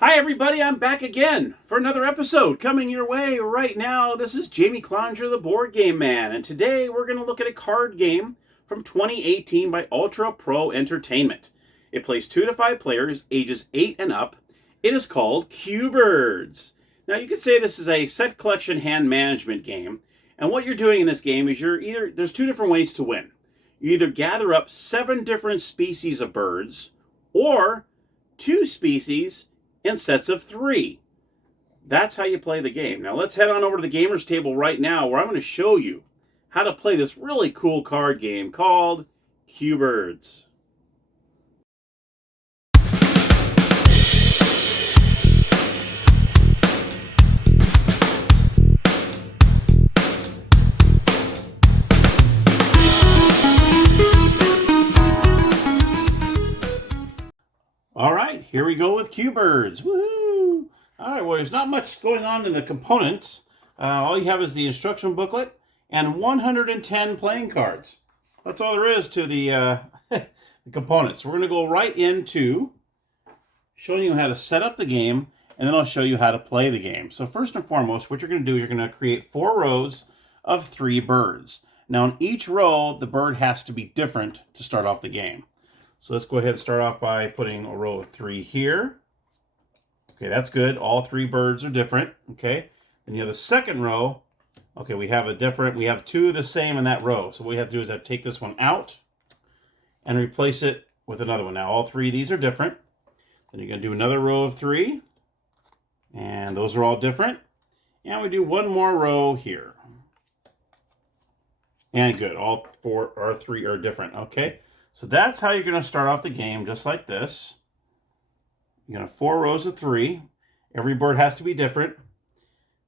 Hi everybody, I'm back again for another episode coming your way right now. This is Jamie Clonger, the Board Game Man, and today we're going to look at a card game from 2018 by Ultra Pro Entertainment. It plays 2 to 5 players, ages 8 and up. It is called CuBirds. Now you could say this is a set collection hand management game, and what you're doing in this game is there's 2 different ways to win. You either gather up 7 different species of birds, or 2 species in sets of 3. That's how you play the game. Now let's head on over to the gamers table right now where I'm going to show you how to play this really cool card game called CuBirds. All right, here we go with CuBirds. Woohoo! All right, well, there's not much going on in the components. All you have is the instruction booklet and 110 playing cards. That's all there is to the, the components. We're going to go right into showing you how to set up the game, and then I'll show you how to play the game. So first and foremost, what you're going to do is you're going to create 4 rows of 3 birds. Now, in each row, the bird has to be different to start off the game. So let's go ahead and start off by putting a row of 3 here. Okay, that's good. All 3 birds are different. Okay, then you have the second row. Okay, we have 2 the same in that row. So what we have to do is take this one out and replace it with another one. Now all 3 of these are different. Then you're going to do another row of 3. And those are all different. And we do one more row here. And good. All 3 are different. Okay. So that's how you're going to start off the game, just like this. You're going to have 4 rows of 3. Every bird has to be different.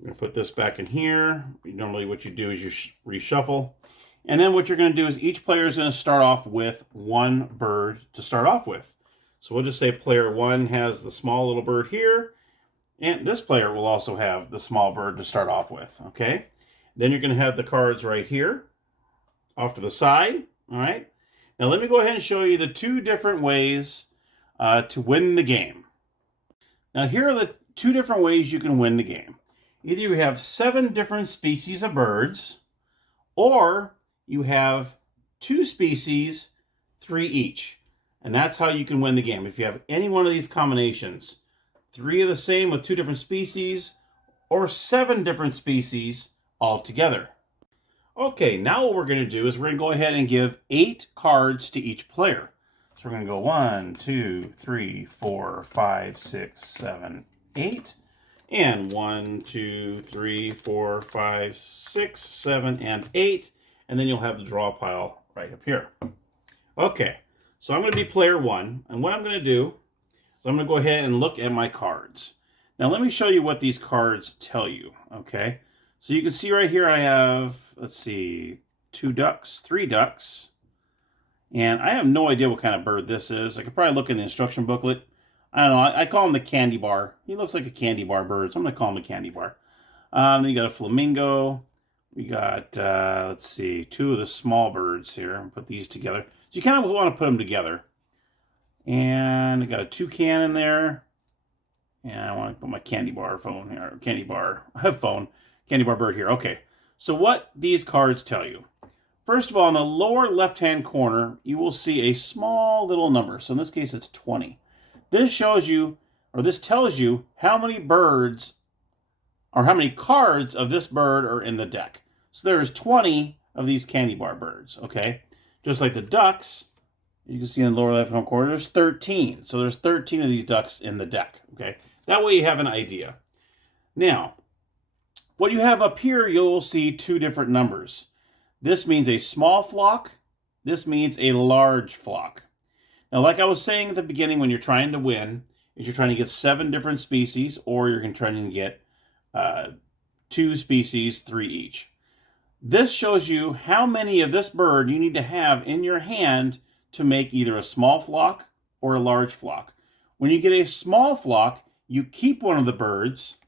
You're going to put this back in here. Normally what you do is you reshuffle. And then what you're going to do is each player is going to start off with 1 bird to start off with. So we'll just say player 1 has the small little bird here. And this player will also have the small bird to start off with. Okay. Then you're going to have the cards right here off to the side. All right. Now let me go ahead and show you the 2 different ways to win the game. Now here are the 2 different ways you can win the game. Either you have 7 different species of birds, or you have 2 species, 3 each. And that's how you can win the game. If you have any one of these combinations, 3 of the same with 2 different species, or 7 different species altogether. Okay, now what we're going to do is we're going to go ahead and give 8 cards to each player. So we're going to go 1, 2, 3, 4, 5, 6, 7, 8. And 1, 2, 3, 4, 5, 6, 7, and 8. And then you'll have the draw pile right up here. Okay, so I'm going to be player 1. And what I'm going to do is I'm going to go ahead and look at my cards. Now let me show you what these cards tell you, okay? So you can see right here I have, let's see, 2 ducks, 3 ducks. And I have no idea what kind of bird this is. I could probably look in the instruction booklet. I don't know. I call him the candy bar. He looks like a candy bar bird, so I'm going to call him a candy bar. Then you got a flamingo. We got, let's see, 2 of the small birds here. Put these together. So you kind of want to put them together. And I got a toucan in there. And I want to put my candy bar phone here. Candy bar phone. Candy bar bird here. Okay, so what these cards tell you. First of all, in the lower left-hand corner, you will see a small little number. So in this case, it's 20. This shows you, or this tells you how many birds, or how many cards of this bird are in the deck. So there's 20 of these candy bar birds, okay? Just like the ducks, you can see in the lower left-hand corner, there's 13. So there's 13 of these ducks in the deck, okay? That way you have an idea. Now, what you have up here, you'll see 2 different numbers. This means a small flock. This means a large flock. Now, like I was saying at the beginning, when you're trying to win, is you're trying to get 7 different species, or you're trying to get 2 species, 3 each. This shows you how many of this bird you need to have in your hand to make either a small flock or a large flock. When you get a small flock, you keep one of the birds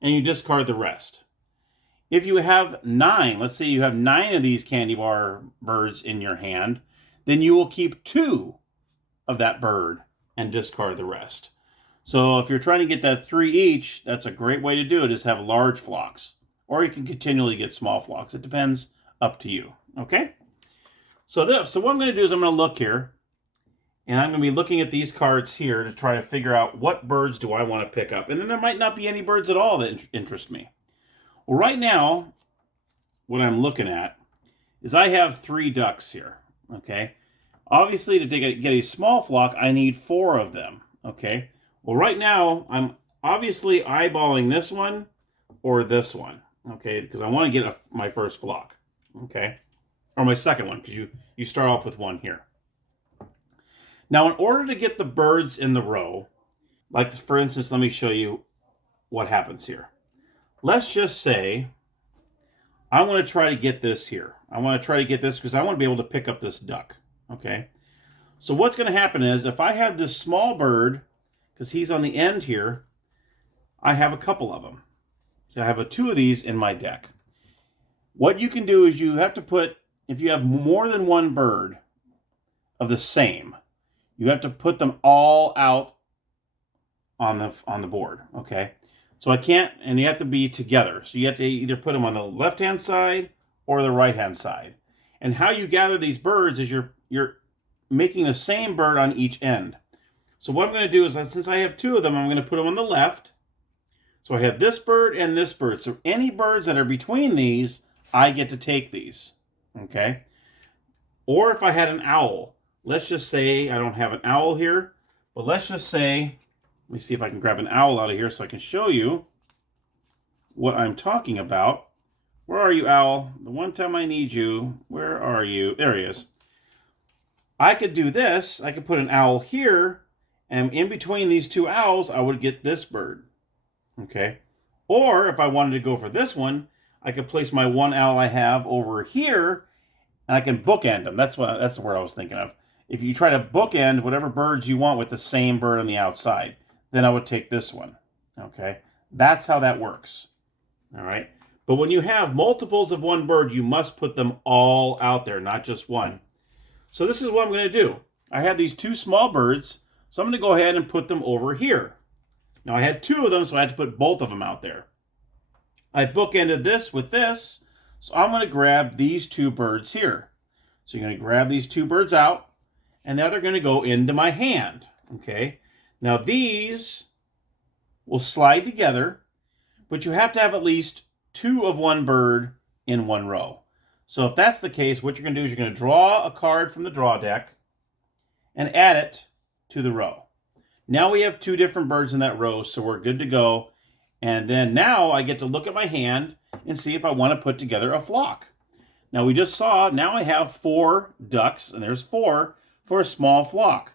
and you discard the rest. If you have 9, let's say you have 9 of these candy bar birds in your hand, then you will keep 2 of that bird and discard the rest. So if you're trying to get that 3 each, that's a great way to do it, is have large flocks. Or you can continually get small flocks. It depends, up to you. Okay? So what I'm going to do is I'm going to look here, and I'm going to be looking at these cards here to try to figure out what birds do I want to pick up. And then there might not be any birds at all that interest me. Well, right now, what I'm looking at is I have 3 ducks here. Okay? Obviously, to get a small flock, I need 4 of them. Okay? Well, right now, I'm obviously eyeballing this one or this one. Okay? Because I want to get my first flock. Okay? Or my second one, because you start off with 1 here. Now, in order to get the birds in the row, like for instance, let me show you what happens here. Let's just say I want to try to get this here. I want to try to get this because I want to be able to pick up this duck. Okay? So what's going to happen is if I have this small bird, because he's on the end here, I have a couple of them. So I have 2 of these in my deck. What you can do is you have to put, if you have more than 1 bird of the same, you have to put them all out on the board, okay? So I can't, and you have to be together. So you have to either put them on the left-hand side or the right-hand side. And how you gather these birds is you're making the same bird on each end. So what I'm going to do is, since I have 2 of them, I'm going to put them on the left. So I have this bird and this bird. So any birds that are between these, I get to take these, okay? Or if I had an owl, let's just say I don't have an owl here, but let's just say, let me see if I can grab an owl out of here so I can show you what I'm talking about. Where are you, owl? The one time I need you, where are you? There he is. I could do this. I could put an owl here, and in between these 2 owls, I would get this bird, okay? Or if I wanted to go for this one, I could place my 1 owl I have over here, and I can bookend them. That's the word I was thinking of. If you try to bookend whatever birds you want with the same bird on the outside, then I would take this one. Okay? That's how that works. All right? But when you have multiples of 1 bird, you must put them all out there, not just 1. So this is what I'm going to do. I have these 2 small birds, so I'm going to go ahead and put them over here. Now I had 2 of them, so I had to put both of them out there. I bookended this with this, so I'm going to grab these 2 birds here. So you're going to grab these 2 birds out, and now they're going to go into my hand, okay? Now these will slide together, but you have to have at least 2 of 1 bird in 1 row. So if that's the case, what you're going to do is you're going to draw a card from the draw deck and add it to the row. Now we have 2 different birds in that row, so we're good to go. And then now I get to look at my hand and see if I want to put together a flock. Now we just saw, now I have 4 ducks, and there's 4 for a small flock.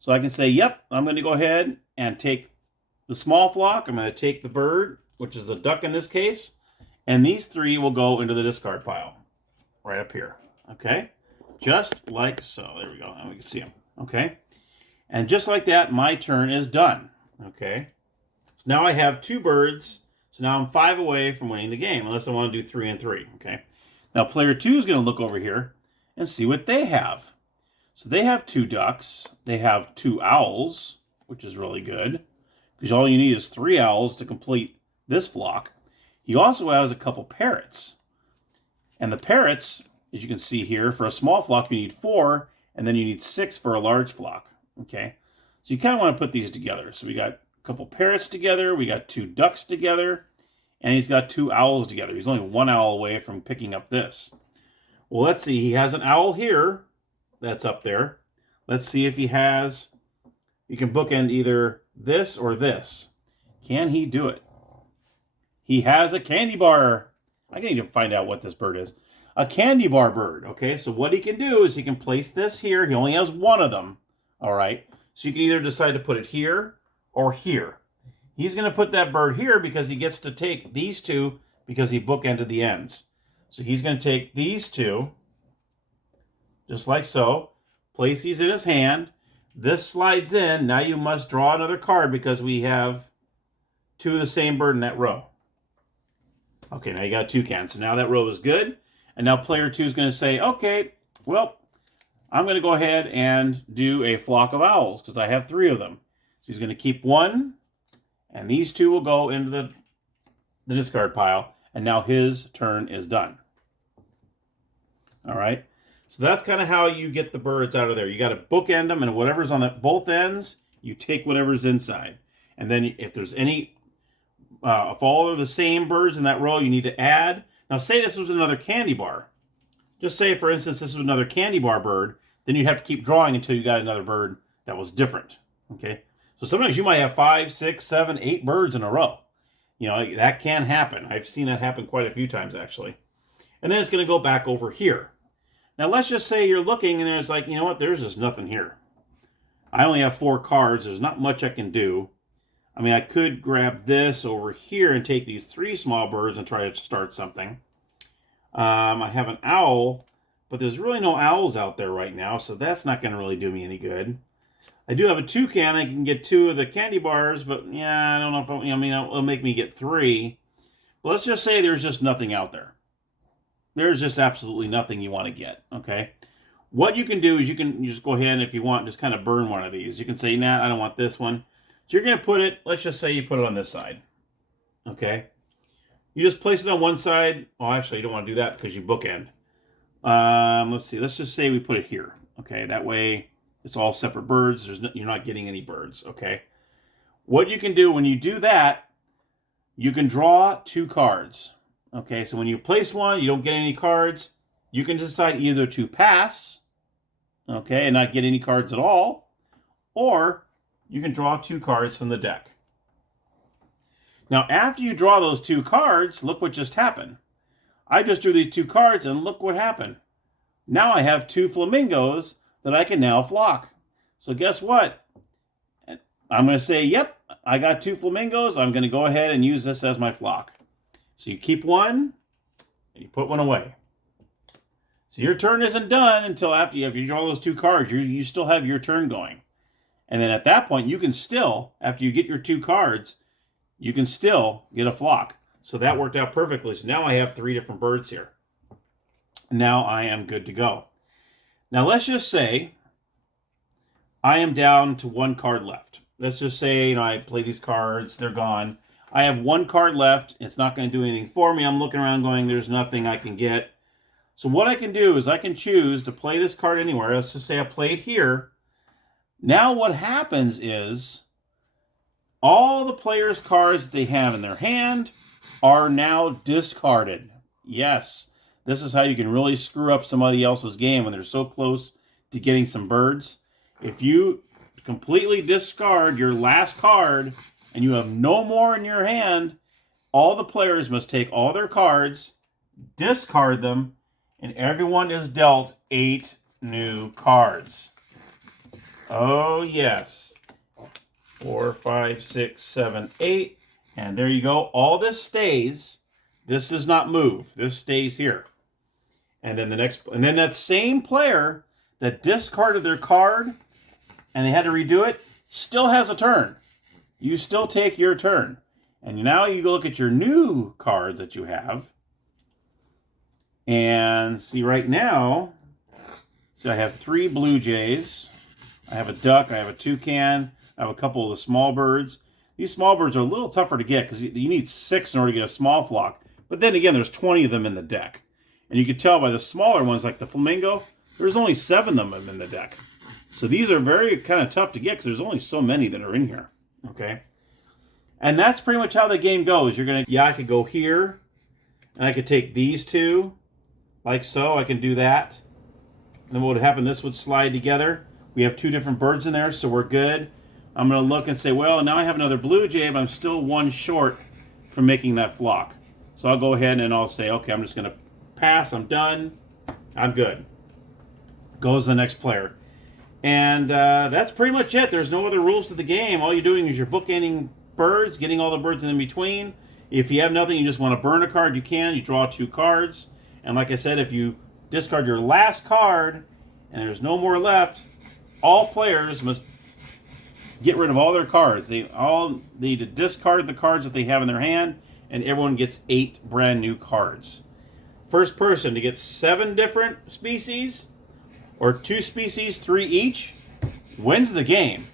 So I can say, yep, I'm going to go ahead and take the small flock. I'm going to take the bird, which is a duck in this case, and these 3 will go into the discard pile right up here. Okay? Just like so. There we go. Now we can see them. Okay? And just like that, my turn is done. Okay? So now I have 2 birds. So now I'm 5 away from winning the game, unless I want to do 3 and 3. Okay? Now player 2 is going to look over here and see what they have. So they have 2 ducks. They have 2 owls, which is really good, because all you need is 3 owls to complete this flock. He also has a couple parrots. And the parrots, as you can see here, for a small flock, you need 4, and then you need 6 for a large flock. Okay? So you kind of want to put these together. So we got a couple parrots together, we got 2 ducks together, and he's got 2 owls together. He's only 1 owl away from picking up this. Well, let's see. He has an owl here that's up there. Let's see if he has, you can bookend either this or this. Can he do it? He has a candy bar. I can even find out what this bird is. A candy bar bird. Okay, so what he can do is he can place this here. He only has 1 of them. All right, so you can either decide to put it here or here. He's going to put that bird here because he gets to take these 2 because he bookended the ends. So he's going to take these 2, just like so, place these in his hand. This slides in. Now you must draw another card because we have 2 of the same bird in that row. Okay, now you got a toucan. So now that row is good. And now player 2 is going to say, okay, well, I'm going to go ahead and do a flock of owls because I have 3 of them. he's going to keep one, and these two will go into the discard pile, and now his turn is done. All right, so that's kind of how you get the birds out of there. You got to bookend them, and whatever's on both ends, you take whatever's inside. And then if there's any, if all are the same birds in that row, you need to add. Now say this was another candy bar. Just say, for instance, this was another candy bar bird, then you'd have to keep drawing until you got another bird that was different, okay? So sometimes you might have 5, 6, 7, 8 birds in a row. You know, that can happen. I've seen that happen quite a few times, actually. And then it's going to go back over here. Now, let's just say you're looking and there's like, you know what, there's just nothing here. I only have 4 cards. There's not much I can do. I mean, I could grab this over here and take these 3 small birds and try to start something. I have an owl, but there's really no owls out there right now, so that's not going to really do me any good. I do have a toucan. I can get 2 of the candy bars, but yeah, I don't know if I mean, it'll make me get 3. But let's just say there's just nothing out there. There's just absolutely nothing you want to get, okay? What you can do is you just go ahead and if you want, just kind of burn one of these. You can say, nah, I don't want this one. So you're going to put it, let's just say you put it on this side, okay? You just place it on one side. Well, actually, you don't want to do that because you bookend. Let's see. Let's just say we put it here. Okay, that way it's all separate birds. You're not getting any birds. Okay. What you can do when you do that, you can draw 2 cards. Okay, so when you place one, you don't get any cards. You can decide either to pass, okay, and not get any cards at all, or you can draw 2 cards from the deck. Now, after you draw those 2 cards, look what just happened. I just drew these 2 cards, and look what happened. Now I have 2 flamingos that I can now flock. So guess what? I'm going to say, yep, I got 2 flamingos. I'm going to go ahead and use this as my flock. So you keep one, and you put one away. So your turn isn't done until after if you draw those 2 cards, you still have your turn going. And then at that point, you can still, after you get your 2 cards, you can still get a flock. So that worked out perfectly. So now I have 3 different birds here. Now I am good to go. Now let's just say I am down to 1 card left. Let's just say, I play these cards, they're gone. I have 1 card left. It's not going to do anything for me. I'm looking around going, there's nothing I can get. So what I can do is I can choose to play this card anywhere. Let's just say I play it here. Now what happens is all the players' cards that they have in their hand are now discarded. Yes, this is how you can really screw up somebody else's game when they're so close to getting some birds. If you completely discard your last card and you have no more in your hand, all the players must take all their cards, discard them, and everyone is dealt 8 new cards. Oh, yes. 4, 5, 6, 7, 8. And there you go. All this stays. This does not move. This stays here. And then that same player that discarded their card and they had to redo it still has a turn. You still take your turn. And now you go look at your new cards that you have. And see right now, so I have 3 blue jays. I have a duck. I have a toucan. I have a couple of the small birds. These small birds are a little tougher to get because you need 6 in order to get a small flock. But then again, there's 20 of them in the deck. And you can tell by the smaller ones, like the flamingo, there's only 7 of them in the deck. So these are very kind of tough to get because there's only so many that are in here. Okay? And that's pretty much how the game goes. I could go here, and I could take these 2, like so. I can do that. And then what would happen, this would slide together. We have 2 different birds in there, so we're good. I'm going to look and say, well, now I have another blue jay, but I'm still 1 short from making that flock. So I'll go ahead and I'll say, okay, I'm just going to pass. I'm done. I'm good. Goes the next player. And that's pretty much it. There's no other rules to the game. All you're doing is you're bookending birds, getting all the birds in between. If you have nothing, you just want to burn a card, you can. You draw 2 cards. And like I said, if you discard your last card and there's no more left, all players must get rid of all their cards. They all need to discard the cards that they have in their hand, and everyone gets 8 brand new cards. First person to get 7 different species, or 2 species, 3 each, wins the game.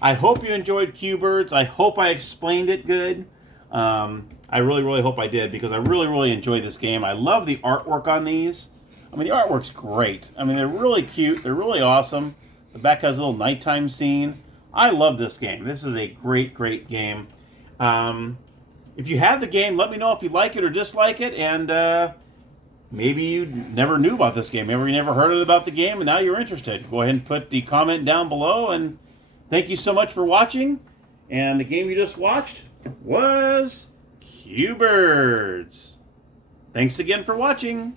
I hope you enjoyed CuBirds. I hope I explained it good. I really, really hope I did because I really, really enjoy this game. I love the artwork on these. I mean, the artwork's great. I mean, they're really cute. They're really awesome. The back has a little nighttime scene. I love this game. This is a great, great game. If you have the game, let me know if you like it or dislike it. And maybe you never knew about this game. Maybe you never heard about the game, and now you're interested. Go ahead and put the comment down below. And thank you so much for watching. And the game you just watched was CuBirds. Thanks again for watching.